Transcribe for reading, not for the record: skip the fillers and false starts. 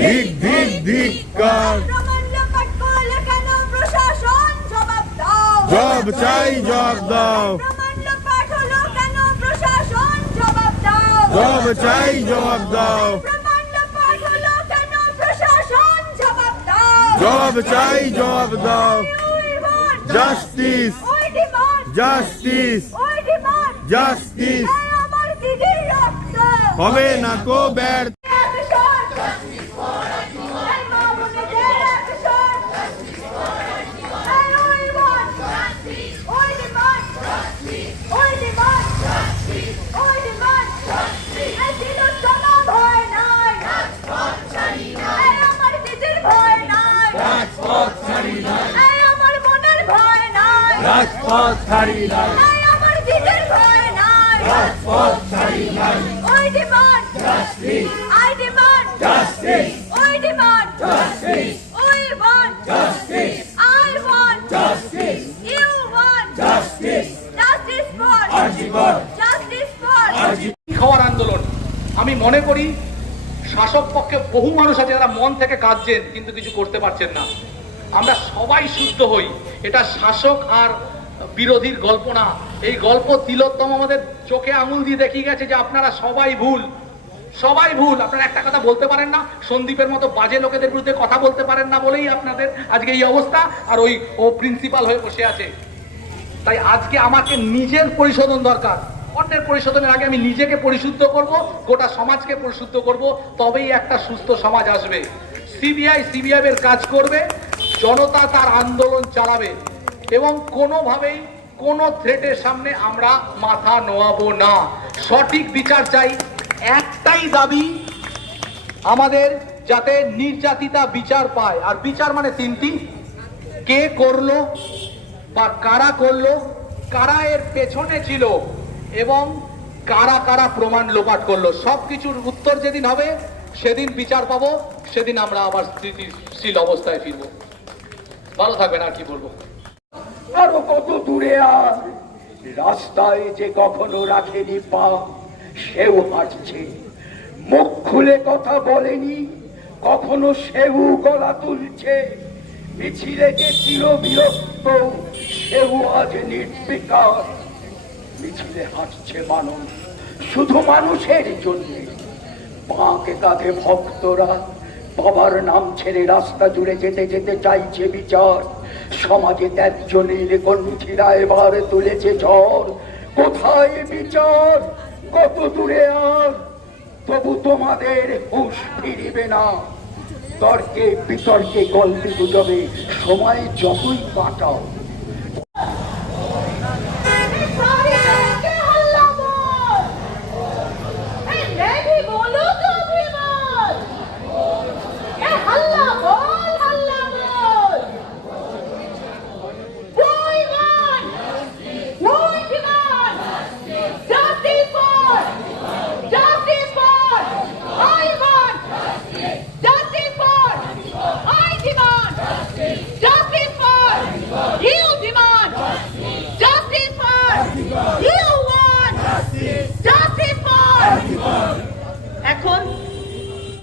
ধিক ধিক ধিক্কার। জবাব চাই, জবাব দাও। জবাব চাই, জবাব দাও। জবাব চাই, জবাব দাও। Justice, justice, justice. হবে না কো ব্যর্থ। রাজপথ ছাড়ি নাই, আমার দিদির ভয় নাই। রাজপথ ছাড়ি নাই। We demand justice, I demand justice, we demand justice, we want justice, I want justice, you want justice, justice for RG Kar, justice for RG Kar. খাওয়ার আন্দোলন আমি মনে করি শাসক পক্ষে বহু মানুষ আছে যারা মন থেকে কাঁদছেন কিন্তু কিছু করতে পারছেন না। আমরা সবাই শুদ্ধ হই, এটা শাসক আর বিরোধীর গল্প না। এই গল্প তিলোত্তম আমাদের চোখে আঙুল দিয়ে দেখিয়ে গেছে যে আপনারা সবাই ভুল, সবাই ভুল। আপনারা একটা কথা বলতে পারেন না, সন্দীপের মতো বাজে লোকেদের বিরুদ্ধে কথা বলতে পারেন না বলেই আপনাদের আজকে এই অবস্থা। আর ও প্রিন্সিপাল হয়ে বসে আছে। তাই আজকে আমাকে নিজের পরিশোধন দরকার। অন্যের পরিশোধনের আগে আমি নিজেকে পরিশুদ্ধ করব, গোটা সমাজকে পরিশুদ্ধ করব, তবেই একটা সুস্থ সমাজ আসবে। সিবিআই এর কাজ করবে, জনতা তার আন্দোলন চালাবে এবং কোনোভাবেই কোনো থ্রেটের সামনে আমরা মাথা নোয়াবো না। সঠিক বিচার চাই। একটাই দাবি আমাদের, যাতে নির্যাতিতা বিচার পায়। আর বিচার মানে তিনটি: কে করলো বা কারা করলো, কারা এর পেছনে ছিল এবং কারা কারা প্রমাণ লোপাট করলো। সবকিছুর উত্তর যেদিন হবে সেদিন বিচার পাবো, সেদিন আমরা আবার স্থিতিশীল অবস্থায় ফিরবো। ভালো থাকবেন। আর কি বলবো? আরো কত দূরে আর রাস্তায় যে কখনো রাখেনি পা, সেও হাঁটছে। মুখ খুলে কথা বলেনি কখনো, সেও গলা তুলছে। মিছিলে যে ছিল বিরক্ত, সেও আজ নির্বিকার। মিছিলে হাঁটছে মানুষ শুধু মানুষের জন্য। বাঁকে কাঁধে ভক্তরা বাবার নাম ছেড়ে রাস্তা জুড়ে যেতে যেতে চাইছে বিচার। সমাজে ত্যায্য নীলকণ্ঠীরা এবার তুলেছে ঝড়। কোথায় বিচার, কত দূরে আর? তবু তোমাদের হুঁশ ফিরিবে না। তর্কে বিতর্কে গল্পে গুজবে সময় যতই কাটাও,